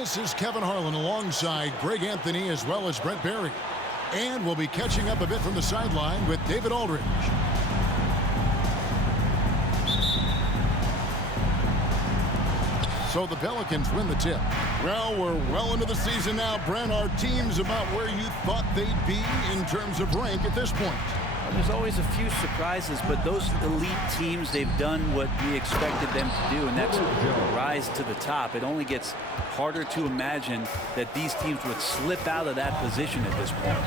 This is Kevin Harlan alongside Greg Anthony as well as Brent Barry. And we'll be catching up a bit from the sideline with David Aldridge. So the Pelicans win the tip. Well, we're well into the season now, Brent. Our team's about where you thought they'd be in terms of rank at this point. Well, there's always a few surprises, but those elite teams, they've done what we expected them to do, and that's rise to the top. It only gets harder to imagine that these teams would slip out of that position at this point.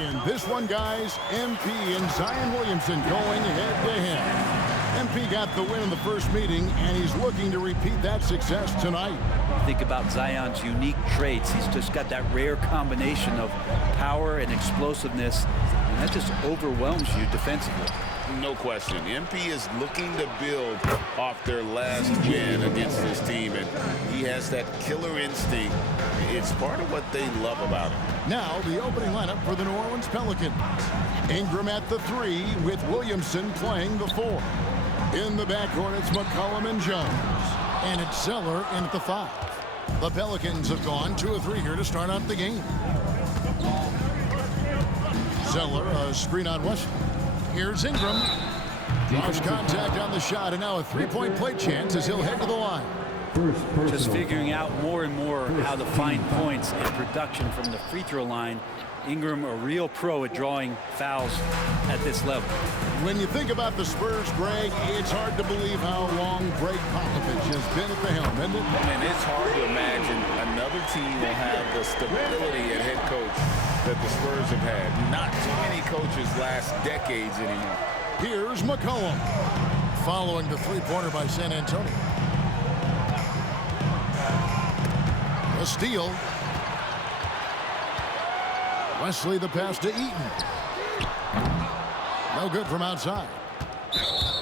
In this one, guys, MP and Zion Williamson going head-to-head. MP got the win in the first meeting, and he's looking to repeat that success tonight. Think about Zion's unique traits. He's just got that rare combination of power and explosiveness, and that just overwhelms you defensively. No question. MP is looking to build off their last win against this team, and he has that killer instinct. It's part of what they love about him. Now the opening lineup for the New Orleans Pelicans. Ingram at the 3 with Williamson playing the 4. In the backcourt, it's McCollum and Jones. And it's Zeller in at the 5. The Pelicans have gone 2 of 3 here to start out the game. Zeller, a screen on Westbrook. Here's Ingram. Lost contact on the shot, and now a three-point play chance as he'll head to the line. Just figuring out more and more how to find points and production from the free throw line. Ingram, a real pro at drawing fouls at this level. When you think about the Spurs, Greg, it's hard to believe how long Greg Popovich has been at the helm, isn't it? And it's hard to imagine another team will have the stability at head coach that the Spurs have had. Not too many coaches last decades anymore. Here's McCollum following the three-pointer by San Antonio. A steal. Wesley the pass to Eaton. No good from outside.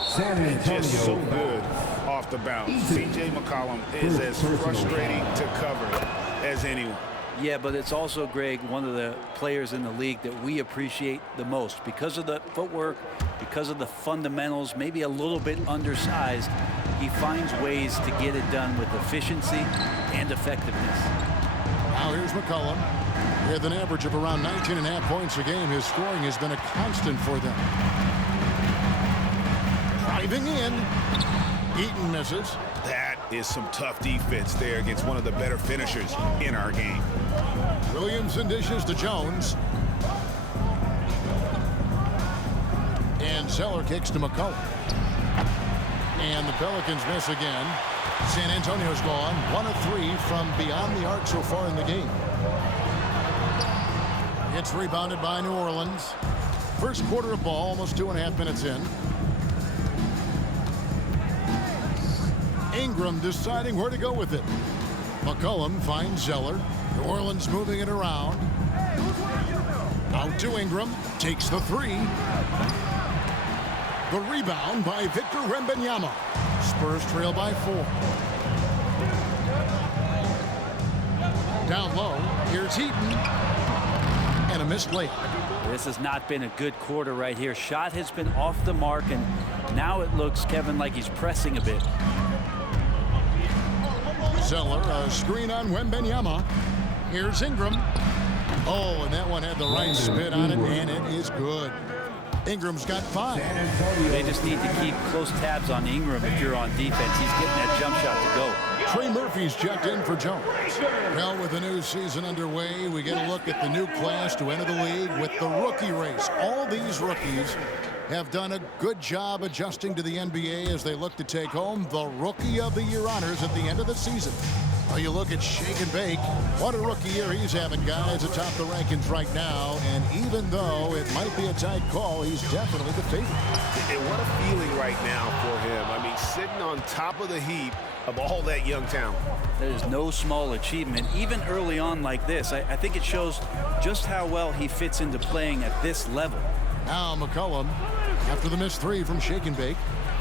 San Antonio just so good off the bounce. C.J. McCollum is as frustrating to cover as anyone. Yeah, but it's also, Greg, one of the players in the league that we appreciate the most because of the footwork, because of the fundamentals, maybe a little bit undersized. He finds ways to get it done with efficiency and effectiveness. Now here's McCollum. With an average of around 19.5 points a game, his scoring has been a constant for them. Driving in. Eaton misses. That is some tough defense there against one of the better finishers in our game. Williamson dishes to Jones. And Zeller kicks to McCollum. And the Pelicans miss again. San Antonio's gone 1 of 3 from beyond the arc so far in the game. It's rebounded by New Orleans. First quarter of ball, almost 2.5 minutes in. Ingram deciding where to go with it. McCollum finds Zeller. New Orleans moving it around. Out to Ingram. Takes the 3. The rebound by Victor Wembanyama. Spurs trail by 4. Down low. Here's Heaton. And a missed layup. This has not been a good quarter right here. Shot has been off the mark, and now it looks, Kevin, like he's pressing a bit. Zeller, a screen on Wembanyama. Here's Ingram. Oh, and that one had the right spin on it, and it is good. Ingram's got 5. They just need to keep close tabs on Ingram if you're on defense. He's getting that jump shot to go. Trey Murphy's checked in for Jones. Well, with the new season underway, we get a look at the new class to enter the league with the rookie race. All these rookies have done a good job adjusting to the NBA as they look to take home the Rookie of the Year honors at the end of the season. Well, you look at Shake and Bake. What a rookie year he's having, guys, atop the rankings right now. And even though it might be a tight call, he's definitely the favorite. And what a feeling right now for him. I mean, sitting on top of the heap of all that young talent. That is no small achievement, even early on like this. I think it shows just how well he fits into playing at this level. Now McCollum, after the missed 3 from Shake and Bake,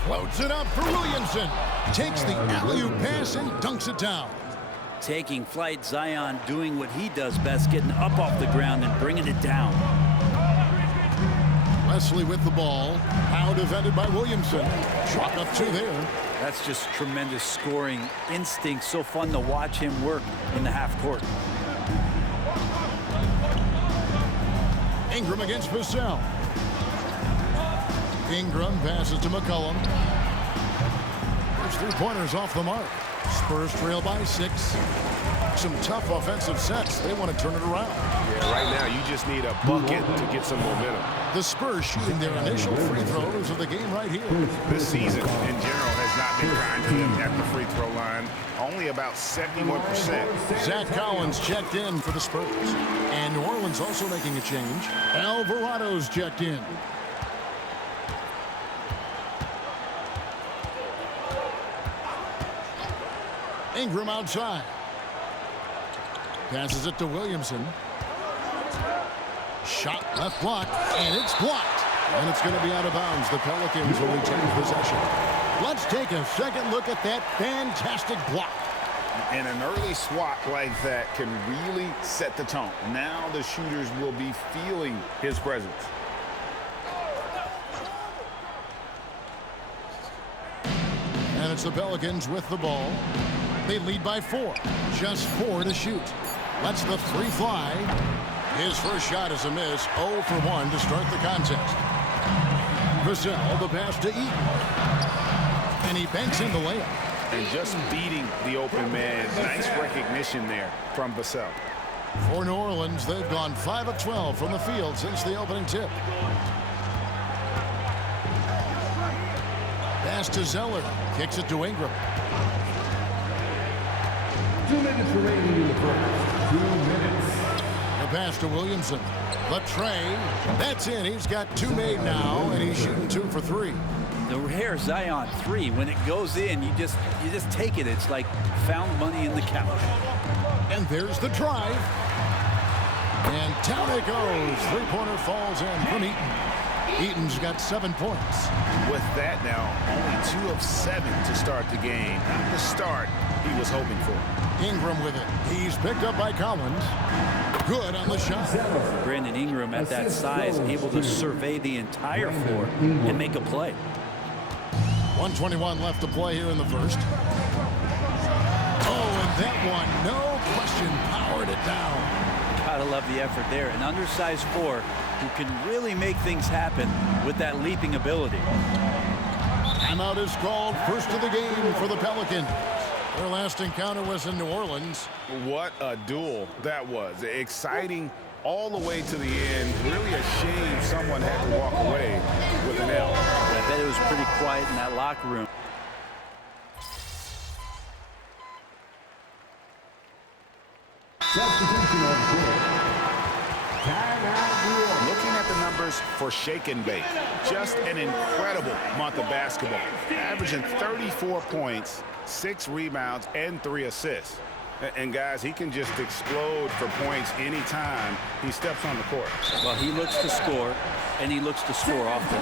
floats it up for Williamson. Takes the alley-oop pass and dunks it down. Taking flight, Zion doing what he does best, getting up off the ground and bringing it down. Wesley with the ball. Now defended by Williamson. Chalk up 2 there. That's just tremendous scoring instinct. So fun to watch him work in the half court. Ingram against Vassell. Ingram passes to McCollum. There's 3-pointers off the mark. Spurs trail by 6. Some tough offensive sets. They want to turn it around. Yeah, right now you just need a bucket to get some momentum. The Spurs shooting their initial free throws of the game right here. This season in general has not been kind to them at the free throw line. Only about 71%. Zach Collins checked in for the Spurs. And New Orleans also making a change. Alvarado's checked in. Ingram outside. Passes it to Williamson. Shot left block, and it's blocked. And it's going to be out of bounds. The Pelicans will retain possession. Let's take a second look at that fantastic block. And an early swat like that can really set the tone. Now the shooters will be feeling his presence. And it's the Pelicans with the ball. They lead by 4. Just 4 to shoot. Lets the 3 fly. His first shot is a miss. 0 for 1 to start the contest. Vassell, the pass to Eaton. And he banks in the layup. And just beating the open man. Nice recognition there from Vassell. For New Orleans, they've gone 5 of 12 from the field since the opening tip. Pass to Zeller. Kicks it to Ingram. 2 minutes remaining in the first. 2 minutes. The pass to Williamson. The tray. That's in. He's got 2 made now, and he's shooting 2 for 3. The rare Zion 3, when it goes in, you just take it. It's like found money in the couch. And there's the drive. And down it goes. 3-pointer falls in from Eaton. Eaton's got 7 points. With that now, only 2 of 7 to start the game. Not the start he was hoping for. Ingram with it. He's picked up by Collins. Good on the shot. Brandon Ingram at that size, able to survey the entire floor and make a play. 1:21 left to play here in the first. Oh, and that one, no question, powered it down. Gotta love the effort there. An undersized 4 who can really make things happen with that leaping ability. Timeout is called. First of the game for the Pelicans. Their last encounter was in New Orleans. What a duel that was. Exciting all the way to the end. Really a shame someone had to walk away with an L. I bet it was pretty quiet in that locker room. Substitution on court. Timeout rule. Looking at the numbers for Shake and Bake, just an incredible month of basketball. Averaging 34 points, 6 rebounds, and 3 assists. And guys, he can just explode for points anytime he steps on the court. Well, he looks to score, and he looks to score often.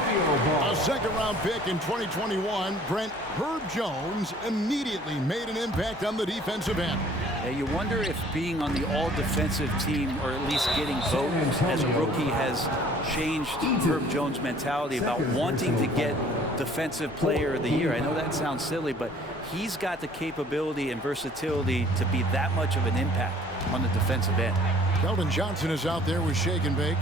A second-round pick in 2021, Brent Herb Jones immediately made an impact on the defensive end. Yeah, you wonder if being on the all-defensive team, or at least getting votes as a rookie, has changed Herb Jones' mentality about wanting to get Defensive Player of the Year. I know that sounds silly, but he's got the capability and versatility to be that much of an impact on the defensive end. Keldon Johnson is out there with Shake and Bake.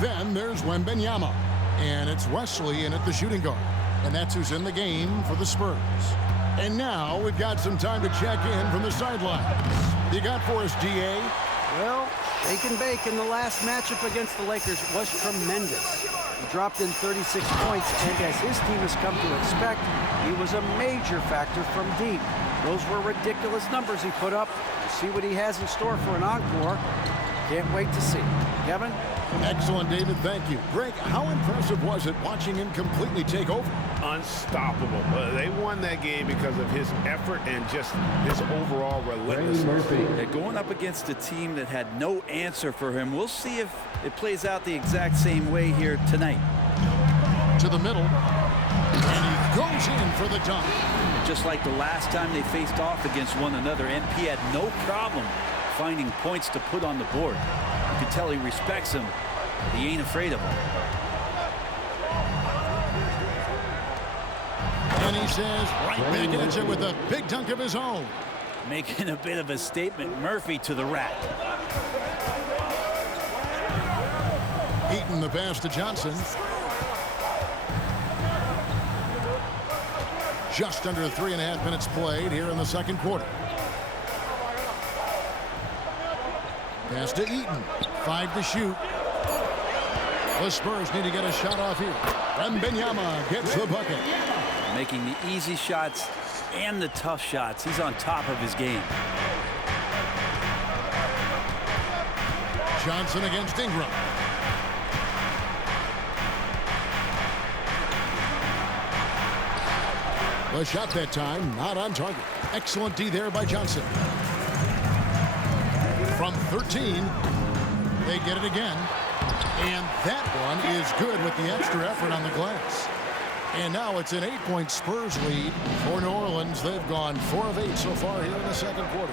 Then there's Wembanyama. And it's Wesley in at the shooting guard. And that's who's in the game for the Spurs. And now we've got some time to check in from the sidelines. You got for us, DA? Well, Shake and Bake in the last matchup against the Lakers was tremendous. He dropped in 36 points, and as his team has come to expect, he was a major factor from deep. Those were ridiculous numbers he put up. We'll see what he has in store for an encore. Can't wait to see. Kevin? Excellent, David. Thank you. Greg, how impressive was it watching him completely take over? Unstoppable. They won that game because of his effort and just his overall relentlessness. They're going up against a team that had no answer for him. We'll see if it plays out the exact same way here tonight. To the middle. And he goes in for the dunk. Just like the last time they faced off against one another, MP had no problem finding points to put on the board. You can tell he respects him, but he ain't afraid of him. he says, right back at you with a big dunk of his own. Making a bit of a statement. Murphy to the rack. Eaton the pass to Johnson. Just under 3.5 minutes played here in the second quarter. Pass to Eaton. 5 to shoot. The Spurs need to get a shot off here. Wembanyama gets the bucket. Making the easy shots and the tough shots. He's on top of his game. Johnson against Ingram. The shot that time not on target. Excellent D there by Johnson. From 13, they get it again. And that one is good with the extra effort on the glass. And now it's an 8-point Spurs lead for New Orleans. They've gone 4 of 8 so far here in the second quarter.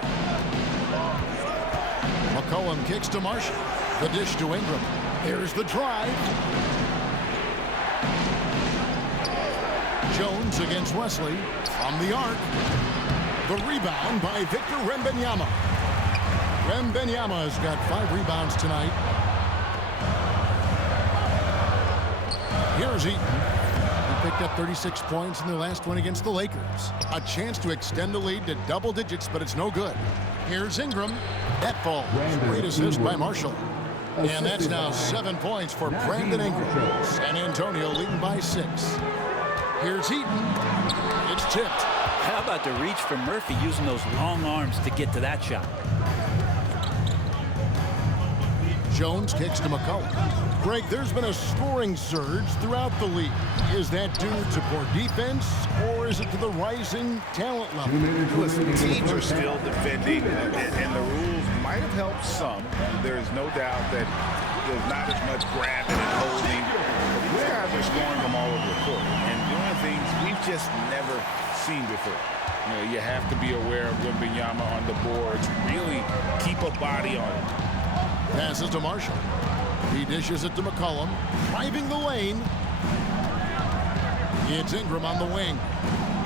McCollum kicks to Marshall. The dish to Ingram. There's the drive. Jones against Wesley from the arc. The rebound by Victor Wembanyama. Wembanyama has got 5 rebounds tonight. Here's Eaton. He picked up 36 points in their last one against the Lakers. A chance to extend the lead to double digits, but it's no good. Here's Ingram. That falls. Great assist by Marshall. And that's now 7 points for Brandon Ingram. San Antonio leading by 6. Here's Eaton. It's tipped. How about the reach from Murphy using those long arms to get to that shot? Jones kicks to McCollum. Greg, there's been a scoring surge throughout the league. Is that due to poor defense, or is it to the rising talent level? Listen, teams are still defending, and the rules might have helped some. There's no doubt that there's not as much grabbing and holding. But these guys are scoring from all over the court and doing things we've just never seen before. You know, you have to be aware of Wembanyama on the boards. Really keep a body on him. Passes to Marshall. He dishes it to McCollum. Driving the lane. It's Ingram on the wing.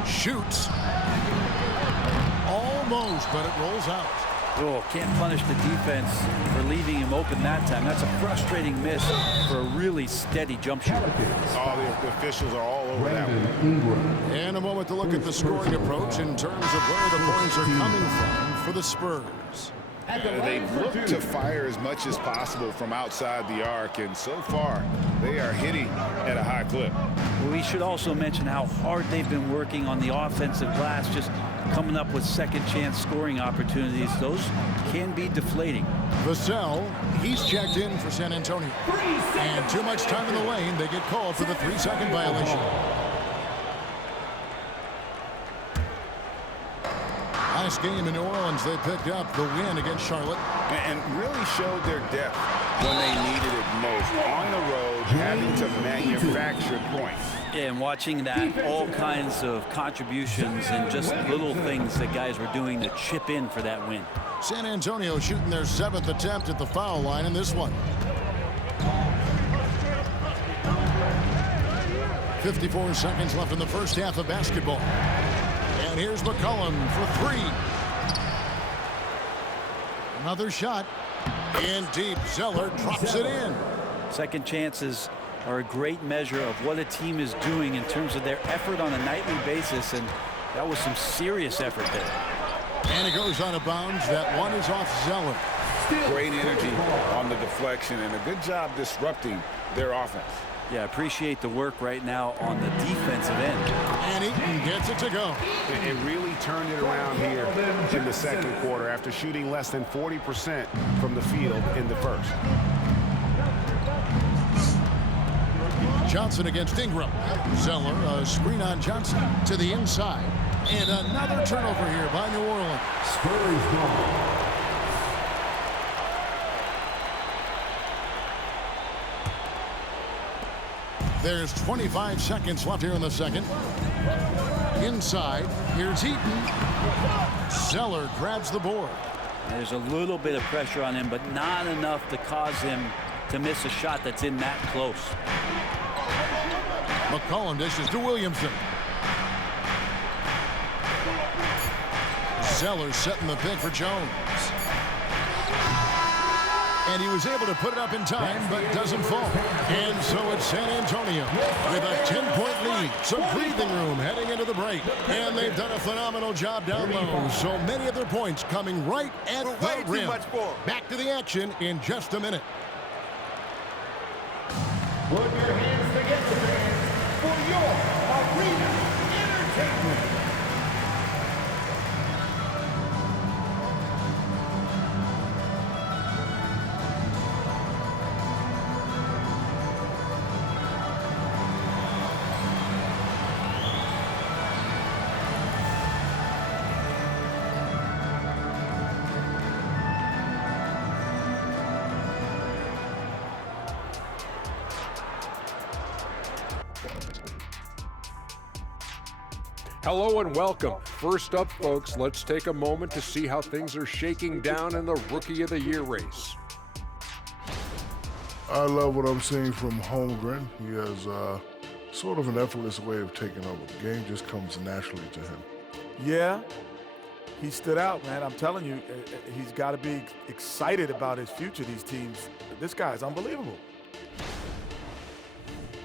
Shoots. Almost, but it rolls out. Oh, can't punish the defense for leaving him open that time. That's a frustrating miss for a really steady jump shooter. All the officials are all over that one. And a moment to look at the scoring approach in terms of where the points are coming from for the Spurs. They've looked to fire as much as possible from outside the arc, and so far they are hitting at a high clip. We should also mention how hard they've been working on the offensive glass, just coming up with second chance scoring opportunities. Those can be deflating. Vassell, he's checked in for San Antonio. And too much time in the lane. They get called for the 3-second violation. Last game in New Orleans, they picked up the win against Charlotte. And really showed their depth when they needed it most. On the road, having to manufacture points. And watching that, all kinds of contributions and just little things that guys were doing to chip in for that win. San Antonio shooting their 7th attempt at the foul line in this one. 54 seconds left in the first half of basketball. And here's McCollum for 3. Another shot. In deep. Zeller drops it in. Second chances are a great measure of what a team is doing in terms of their effort on a nightly basis, and that was some serious effort there. And it goes out of bounds. That one is off Zeller. Great energy on the deflection and a good job disrupting their offense. Yeah, appreciate the work right now on the defensive end. And Eaton gets it to go. It really turned it around here in the second quarter after shooting less than 40% from the field in the first. Johnson against Ingram. Zeller, a screen on Johnson to the inside. And another turnover here by New Orleans. Spurs ball. There's 25 seconds left here in the second. Inside, here's Eaton. Zeller grabs the board. There's a little bit of pressure on him, but not enough to cause him to miss a shot that's in that close. McCollum dishes to Williamson. Zeller setting the pick for Jones. And he was able to put it up in time, but doesn't fall. And so it's San Antonio with a 10-point lead. Some breathing room heading into the break. And they've done a phenomenal job down low. So many of their points coming right at the rim. Back to the action in just a minute. Put your hands together, fans, for your arena entertainment. Hello and welcome. First up, folks, let's take a moment to see how things are shaking down in the Rookie of the Year race. I love what I'm seeing from Holmgren. He has sort of an effortless way of taking over. The game just comes naturally to him. Yeah, he stood out, man. I'm telling you, he's got to be excited about his future, these teams. This guy is unbelievable.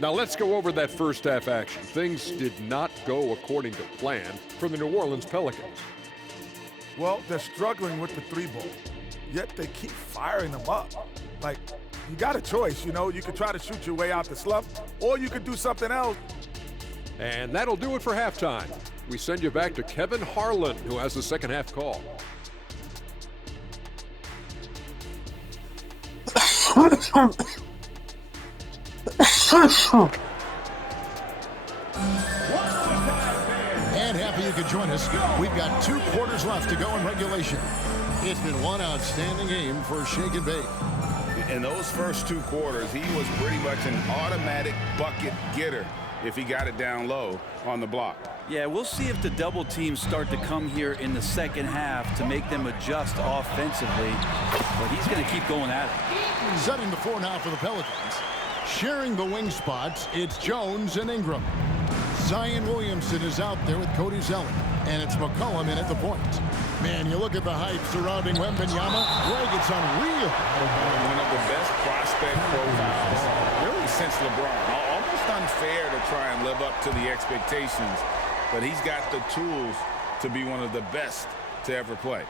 Now let's go over that first half action. Things did not go according to plan for the New Orleans Pelicans. Well, they're struggling with the three ball, yet they keep firing them up. Like, you got a choice, you know. You could try to shoot your way out the slump, or you could do something else. And that'll do it for halftime. We send you back to Kevin Harlan, who has the second half call. And happy you could join us. We've got 2 quarters left to go in regulation. It's been one outstanding game for Shake and Bake. In those first 2 quarters, he was pretty much an automatic bucket getter if he got it down low on the block. Yeah, we'll see if the double teams start to come here in the second half to make them adjust offensively. But he's going to keep going at it. Setting the floor now for the Pelicans. Sharing the wing spots, it's Jones and Ingram. Zion Williamson is out there with Cody Zeller. And it's McCollum in at the point. Man, you look at the hype surrounding Wembanyama. Greg, it's unreal. One of the best prospect profiles, really since LeBron. Almost unfair to try and live up to the expectations. But he's got the tools to be one of the best to ever play.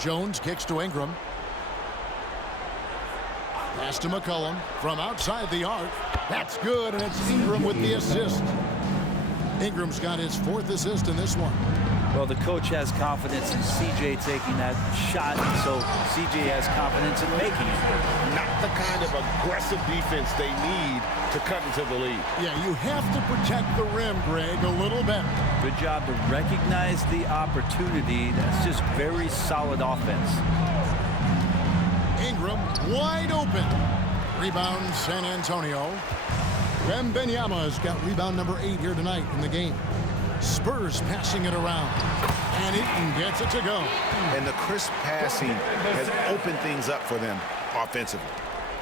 Jones kicks to Ingram. Pass to McCollum from outside the arc. That's good, and it's Ingram with the assist. Ingram's got his 4th assist in this one. Well, the coach has confidence in C.J. taking that shot, so C.J. has confidence in making it. Not the kind of aggressive defense they need to cut into the lead. Yeah, you have to protect the rim, Greg, a little better. Good job to recognize the opportunity. That's just very solid offense. Ingram wide open. Rebound San Antonio. Wembanyama's got rebound number 8 here tonight in the game. Spurs passing it around. And Eaton gets it to go. And the crisp passing has opened things up for them offensively.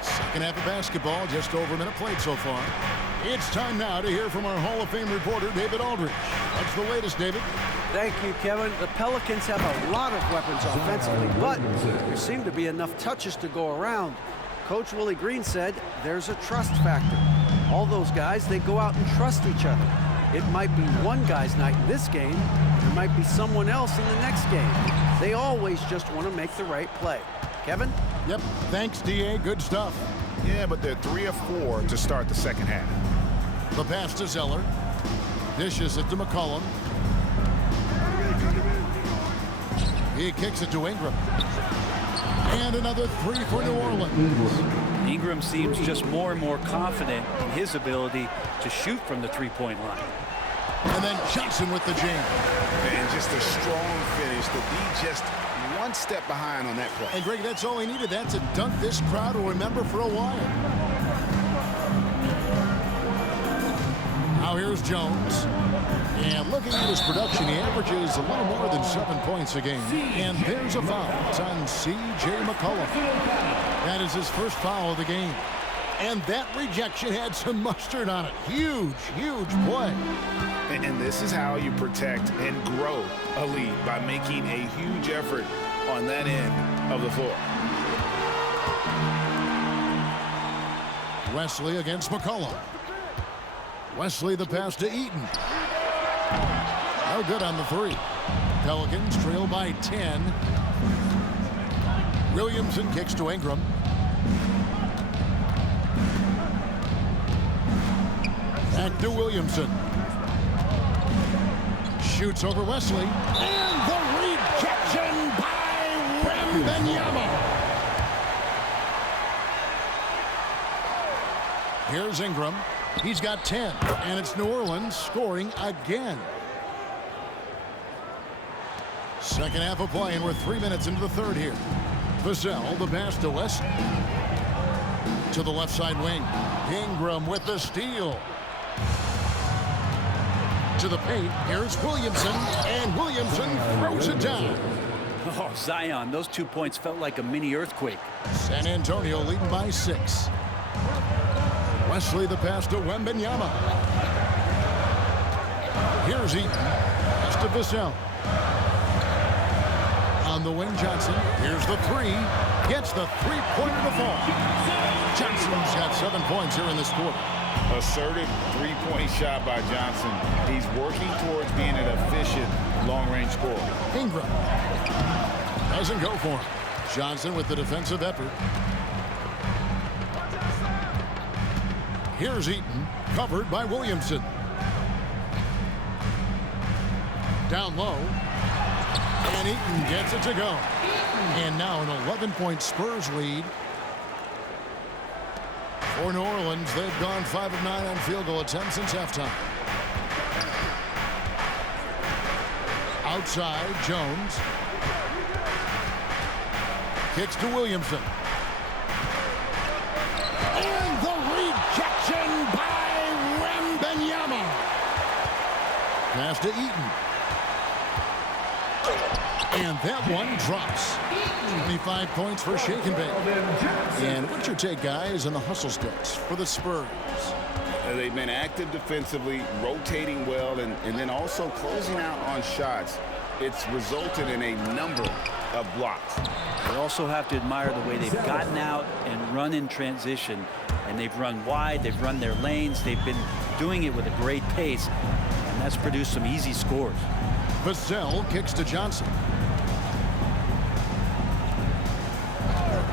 Second half of basketball, just over a minute played so far. It's time now to hear from our Hall of Fame reporter, David Aldridge. What's the latest, David? Thank you, Kevin. The Pelicans have a lot of weapons offensively, but there seem to be enough touches to go around. Coach Willie Green said there's a trust factor. All those guys, they go out and trust each other. It might be one guy's night in this game. There might be someone else in the next game. They always just want to make the right play. Kevin? Yep. Thanks, D.A. Good stuff. Yeah, but they're 3 of 4 to start the second half. The pass to Zeller. Dishes it to McCollum. He kicks it to Ingram. And another 3 for New Orleans. Ingram seems just more and more confident in his ability to shoot from the three-point line. And then Johnson with the jam. And just a strong finish to be just one step behind on that play. And Greg, that's all he needed. That's a dunk this crowd will remember for a while. Now here's Jones. And looking at his production, he averages a little more than 7 points a game. And there's a foul. It's on C.J. McCollum. That is his first foul of the game. And that rejection had some mustard on it. Huge, huge play. And this is how you protect and grow a lead, by making a huge effort on that end of the floor. Wesley against McCollum. Wesley the pass to Eaton. No good on the three. Pelicans trail by 10. Williamson kicks to Ingram. Back to Williamson. Shoots over Wesley. And the rejection by Wembanyama. Here's Ingram. He's got 10. And it's New Orleans scoring again. Second half of play, and we're 3 minutes into the third here. Vassell, the pass to West. To the left side wing. Ingram with the steal. To the paint. Here's Williamson. And Williamson throws it down. Oh, Zion, those 2 points felt like a mini earthquake. San Antonio leading by 6. Wesley the pass to Wembanyama. Here's Eaton. Pass to Vassell. On the wing, Johnson. Here's the three. Gets the three-point of the fall. Johnson's got 7 points here in this quarter. Assertive three-point shot by Johnson. He's working towards being an efficient long-range scorer. Ingram doesn't go for him. Johnson with the defensive effort. Here's Eaton, covered by Williamson. Down low. And Eaton gets it to go. And now an 11-point Spurs lead. For New Orleans, they've gone 5 of 9 on field goal attempts since halftime. Outside, Jones. Kicks to Williamson. And the rejection by Wembanyama. Pass to Eaton. And that one drops. 25 points for Shake and Bake. And what's your take, guys, on the hustle stats for the Spurs? They've been active defensively, rotating well, and then also closing out on shots. It's resulted in a number of blocks. You also have to admire the way they've gotten out and run in transition. And they've run wide, they've run their lanes, they've been doing it with a great pace. And that's produced some easy scores. Vassell kicks to Johnson.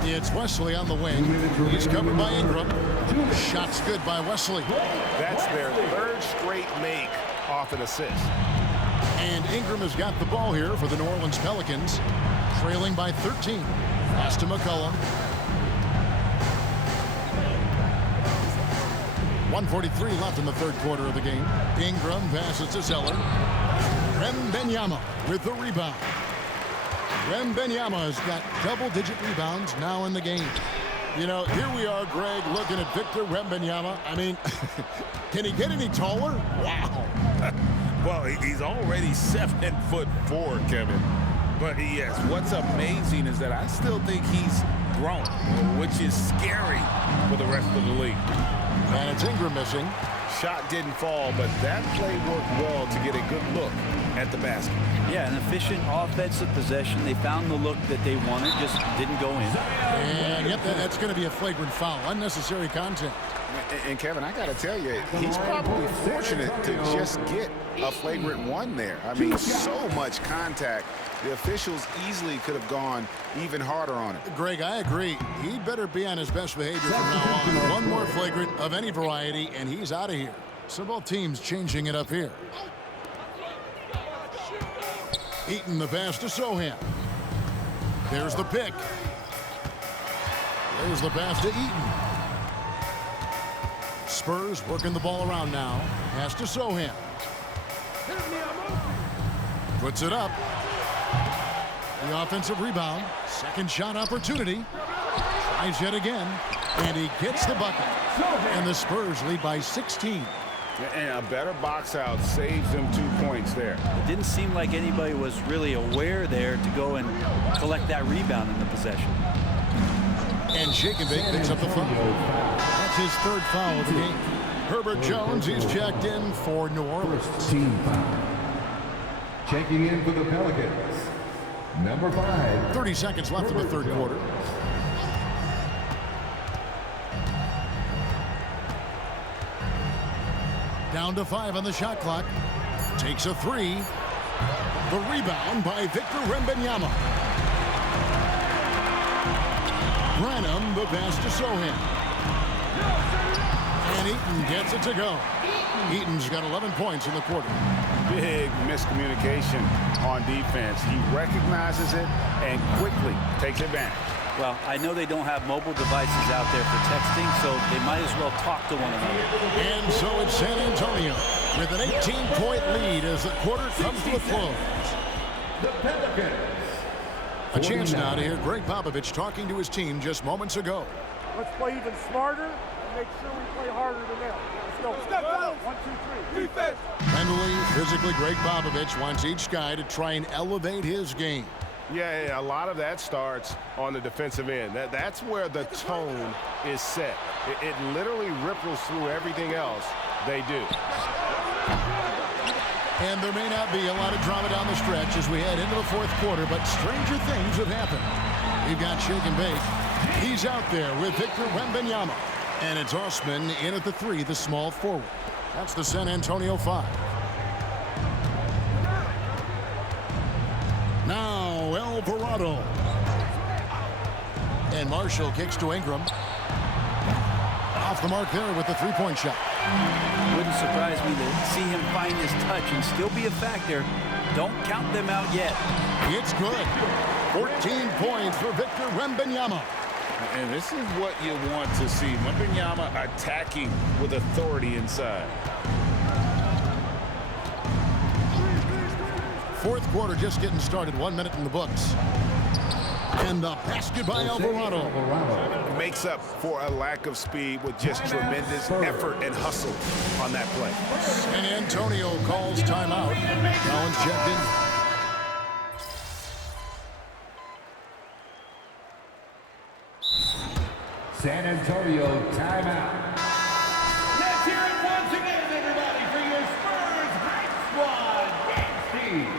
It's Wesley on the wing. He's covered by Ingram. Shot's good by Wesley. That's their third straight make off an assist. And Ingram has got the ball here for the New Orleans Pelicans, trailing by 13. Pass to McCollum. 1:43 left in the third quarter of the game. Ingram passes to Zeller. Wembanyama with the rebound. Wembanyama has got double-digit rebounds now in the game. You know, here we are, Greg, looking at Victor Wembanyama. I mean, can he get any taller? Wow. Well, he's already 7'4", Kevin. But yes, what's amazing is that I still think he's grown, which is scary for the rest of the league. And it's Ingram missing. Shot didn't fall, but that play worked well to get a good look at the basket. Yeah, an efficient offensive possession. They found the look that they wanted, just didn't go in. And yep, that's going to be a flagrant foul. Unnecessary contact. And Kevin, I got to tell you, he's probably fortunate to just get a flagrant one there. I mean, so much contact. The officials easily could have gone even harder on it. Greg, I agree. He'd better be on his best behavior from now on. One more flagrant of any variety, and he's out of here. So both teams changing it up here. Eaton the pass to Sohan. There's the pick. There's the pass to Eaton. Spurs working the ball around now. Pass to Sohan. Puts it up. The offensive rebound. Second shot opportunity. Tries yet again. And he gets the bucket. And the Spurs lead by 16. And a better box out saves them 2 points there. It didn't seem like anybody was really aware there to go and collect that rebound in the possession. And Shake and Bake picks up the phone. That's his third foul of the game. Herbert Jones, he's checked in for New Orleans. Team foul. Checking in for the Pelicans, number 5. 30 seconds left in the third quarter. Down to 5 on the shot clock. Takes a 3. The rebound by Victor Wembanyama. Branham, the pass to Sohan. And Eaton gets it to go. Eaton's got 11 points in the quarter. Big miscommunication on defense. He recognizes it and quickly takes advantage. Well, I know they don't have mobile devices out there for texting, so they might as well talk to one another. And so it's San Antonio with an 18-point lead as the quarter comes to a close. The Pelicans. A chance now to hear Greg Popovich talking to his team just moments ago. Let's play even smarter and make sure we play harder than them. Let's go. Step out. 1, 2, 3. Defense. Mentally, physically, Greg Popovich wants each guy to try and elevate his game. Yeah, a lot of that starts on the defensive end. That's where the tone is set. It literally ripples through everything else they do. And there may not be a lot of drama down the stretch as we head into the fourth quarter, but stranger things have happened. We've got shake and bake. He's out there with Victor Wembanyama. And it's Osman in at the 3, the small forward. That's the San Antonio 5. Now Alvarado. And Marshall kicks to Ingram. Off the mark there with the three-point shot. Wouldn't surprise me to see him find his touch and still be a factor. Don't count them out yet. It's good. 14 points for Victor Wembanyama. And this is what you want to see. Wembanyama attacking with authority inside. Fourth quarter just getting started. 1 minute in the books. And the basket by Alvarado. Makes up for a lack of speed with just tremendous effort and hustle on that play. San Antonio calls timeout. Collins checked in. San Antonio timeout. Let's hear it once again, everybody, for your Spurs Hype Squad. Steve.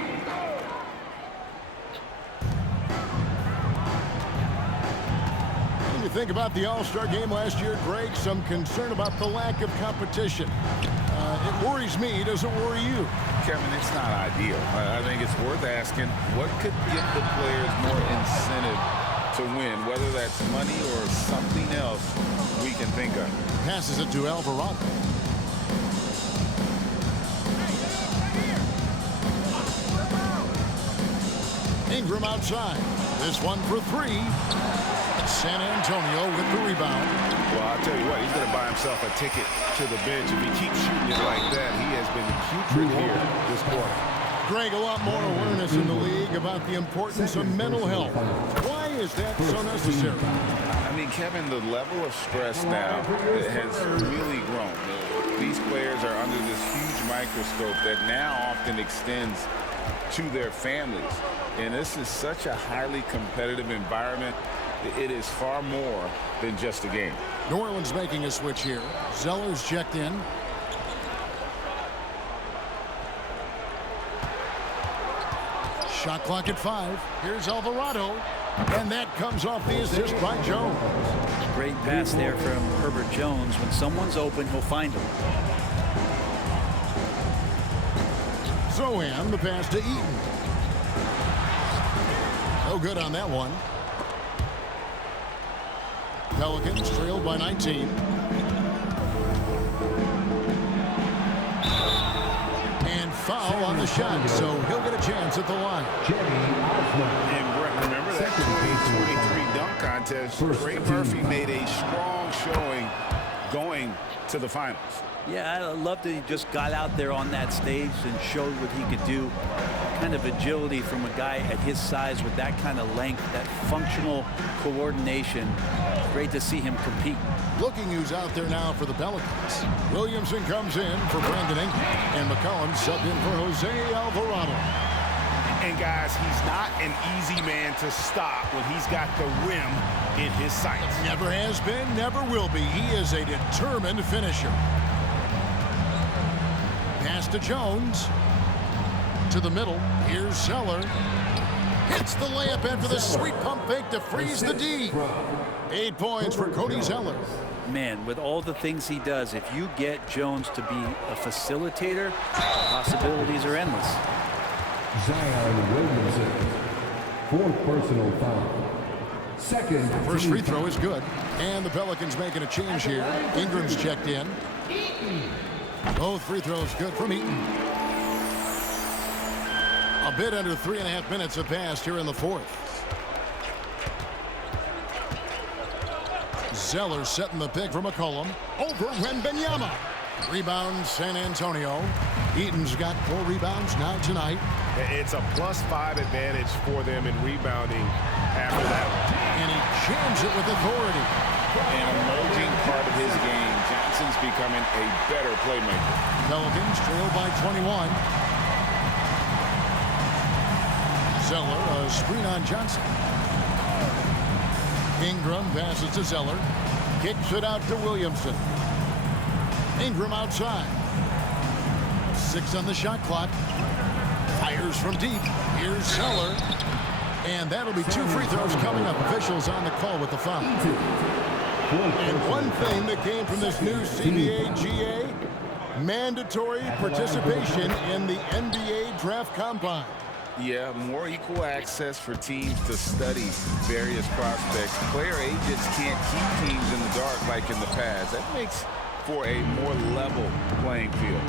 When you think about the All-Star game last year, Greg, some concern about the lack of competition. It worries me. Does it worry you? Kevin, it's not ideal. I think it's worth asking what could give the players more incentive to win, whether that's money or something else we can think of. Passes it to Alvarado. Ingram outside. This one for 3. San Antonio with the rebound. Well, I'll tell you what, he's going to buy himself a ticket to the bench. If he keeps shooting it like that, he has been putrid here this quarter. Greg, a lot more awareness in the league about the importance of mental health. Why is that so necessary? I mean, Kevin, the level of stress now has really grown. These players are under this huge microscope that now often extends to their families. And this is such a highly competitive environment. It is far more than just a game. New Orleans making a switch here. Zeller's checked in. Shot clock at 5. Here's Alvarado. And that comes off the assist by Jones. Great pass there from Herbert Jones. When someone's open, he'll find him. Zohan, the pass to Eaton. No good on that one. Pelicans trailed by 19. And foul on the shot, so he'll get a chance at the line. And remember that 2023 dunk contest, Trey Murphy made a strong showing going to the finals. Yeah, I love that he just got out there on that stage and showed what he could do. Kind of agility from a guy at his size with that kind of length, that functional coordination. Great to see him compete. Looking who's out there now for the Pelicans. Williamson comes in for Brandon Ingram. And McCollum subbed in for Jose Alvarado. And guys, he's not an easy man to stop when he's got the rim in his sights. Never has been, never will be. He is a determined finisher. Pass to Jones. To the middle. Here's Zeller. Hits the layup in for the sweet pump fake to freeze the D. 8 points for Cody Zeller. Man, with all the things he does, if you get Jones to be a facilitator, possibilities are endless. Zion Williamson, 4th personal foul. Second. First free throw is good. And the Pelicans making a change here. Ingram's checked in. Both free throws good from Eaton. A bit under 3.5 minutes have passed here in the 4th. Zeller setting the pick for McCollum. Over Wembanyama. Rebound San Antonio. Eaton's got 4 rebounds now tonight. It's a +5 advantage for them in rebounding after that. And he jams it with authority. An emerging part of his game. Johnson's becoming a better playmaker. Pelicans trail by 21. Zeller, a screen on Johnson. Ingram passes to Zeller. Kicks it out to Williamson. Ingram outside. 6 on the shot clock. Fires from deep. Here's Zeller. And that'll be 2 free throws coming up. Officials on the call with the foul. And one thing that came from this new CBA GA, mandatory participation in the NBA Draft Combine. Yeah, more equal access for teams to study various prospects. Player agents can't keep teams in the dark like in the past. That makes for a more level playing field.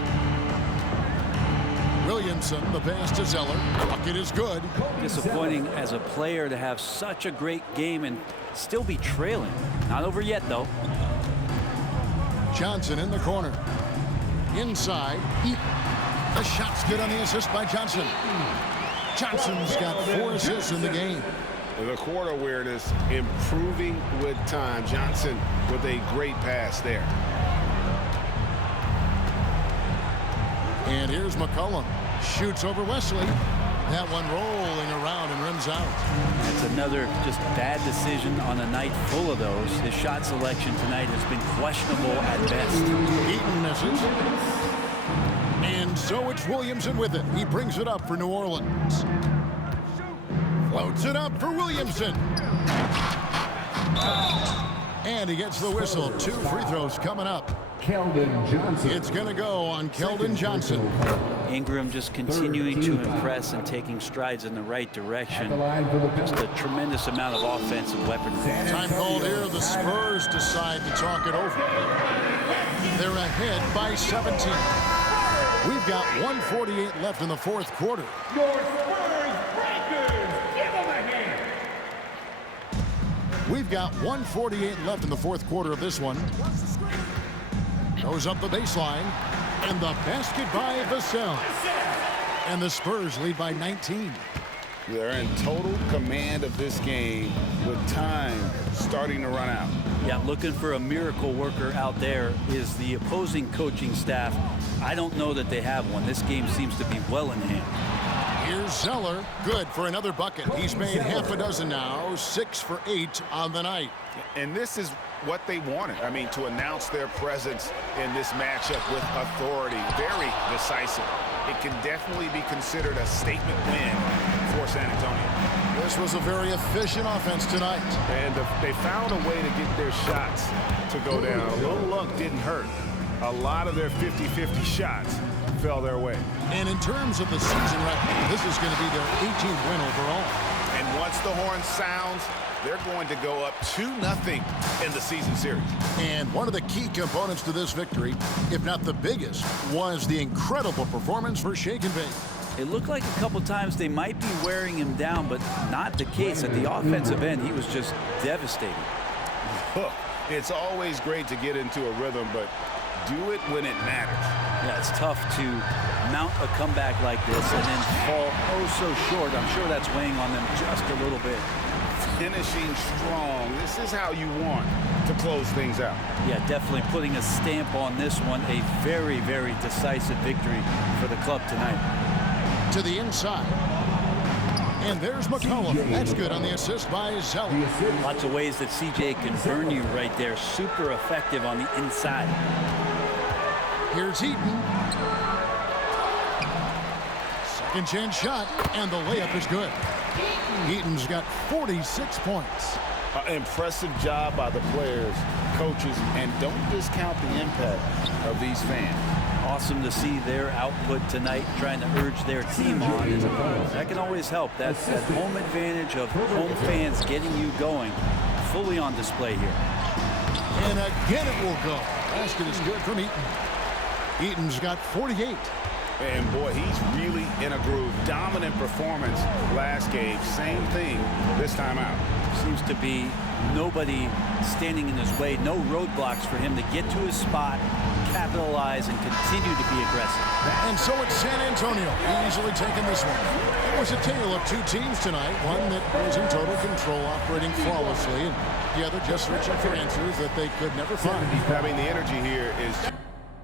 Williamson, the pass to Zeller. Bucket is good. Disappointing as a player to have such a great game and still be trailing. Not over yet, though. Johnson in the corner. Inside. The shot's good on the assist by Johnson. Johnson's got 4 assists in the game. The court awareness improving with time. Johnson with a great pass there. And here's McCollum. Shoots over Wesley. That one rolling around and rims out. That's another just bad decision on a night full of those. His shot selection tonight has been questionable at best. Eaton misses. And so it's Williamson with it. He brings it up for New Orleans. Floats it up for Williamson. And he gets the whistle. 2 free throws coming up. Keldon Johnson. It's going to go on Keldon Johnson. Ingram just continuing to impress and taking strides in the right direction. Just a tremendous amount of offensive weaponry. Time called here. The Spurs decide to talk it over. They're ahead by 17. We've got 1:48 left in the 4th quarter. Your Spurs breakers, give them a hand. We've got 1:48 left in the 4th quarter of this one. Goes up the baseline. And the basket by Vassell. And the Spurs lead by 19. They're in total command of this game with time starting to run out. Yeah, looking for a miracle worker out there is the opposing coaching staff. I don't know that they have one. This game seems to be well in hand. Here's Zeller. Good for another bucket. He's made half a dozen now. 6 for 8 on the night. And this is what they wanted. I mean, to announce their presence in this matchup with authority. Very decisive. It can definitely be considered a statement win for San Antonio. This was a very efficient offense tonight. And they found a way to get their shots to go down. A little luck didn't hurt. A lot of their 50-50 shots fell their way. And in terms of the season record, this is going to be their 18th win overall. And once the horn sounds, they're going to go up 2-0 in the season series. And one of the key components to this victory, if not the biggest, was the incredible performance for Shake and Bake. It looked like a couple times they might be wearing him down, but not the case. At the offensive end, he was just devastating. It's always great to get into a rhythm, but do it when it matters. Yeah, it's tough to mount a comeback like this and then fall oh so short. I'm sure that's weighing on them just a little bit. Finishing strong. This is how you want to close things out. Yeah, definitely putting a stamp on this one. A very, very decisive victory for the club tonight. To the inside. And there's McCollum. That's good on the assist by Zeller. Lots of ways that CJ can burn you right there. Super effective on the inside. Here's Eaton. Second chance shot, and the layup is good. Eaton's got 46 points. Impressive job by the players, coaches, and don't discount the impact of these fans. Awesome to see their output tonight, trying to urge their team on. And that can always help. That home advantage of home fans getting you going, fully on display here. And again it will go. Basket is good from Eaton. Eaton's got 48. And boy, he's really in a groove. Dominant performance last game. Same thing this time out. Seems to be nobody standing in his way. No roadblocks for him to get to his spot, capitalize, and continue to be aggressive. And so it's San Antonio easily taking this one. It was a tale of two teams tonight. One that was in total control, operating flawlessly, and the other just searching for answers that they could never find. I mean, the energy here is